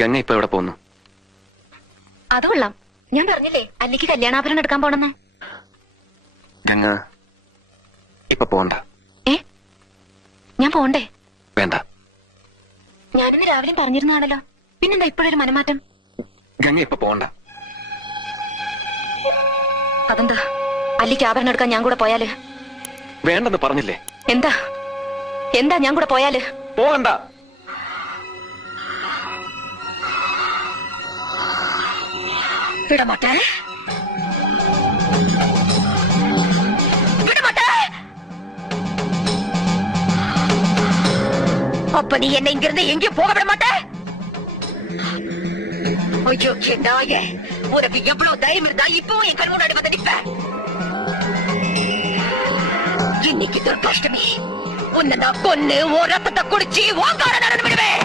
ഗംഗ ഇപ്പൊ എവിടെ പോകുന്നു? അത് കൊള്ളാം. ഞാൻ പറഞ്ഞില്ലേ അല്ലിക്ക് കല്യാണാഭരണം എടുക്കാൻ പോണെന്ന്. ഗംഗ ഇപ്പൊ പോണ്ട. ഞാൻ പോണ്ടേ? വേണ്ട. ഞാനിന്ന് രാവിലെ പറഞ്ഞിരുന്നാണല്ലോ, പിന്നെന്താ ഇപ്പോഴൊരു മനമാറ്റം? ഗംഗ ഇപ്പൊ പോണ്ട. അതെന്താ? അല്ലിക്ക് ആഭരണം എടുക്കാൻ ഞാൻ കൂടെ പോയാല്? വേണ്ടെന്ന് പറഞ്ഞില്ലേ? എന്താ എന്താ ഞാൻ കൂടെ പോയാല്? പോകണ്ട. விடமாட்டே விடமாட்டே. அப்ப நீ என்ன இங்கிருந்து எங்கேயும் போக விட மாட்டே? ஐயோ நாயே, உனக்கு எவ்வளவு தைரியம் இருந்தா இப்பவும் என் கண் முன்னாடி வந்து நிப்ப? இன்னைக்கு துர்காஷ்டமி, உன்னை நான் கொன்னு ஓ ரத்தத்தை குடிச்சு ஓங்கார நடந்து விடுவேன்.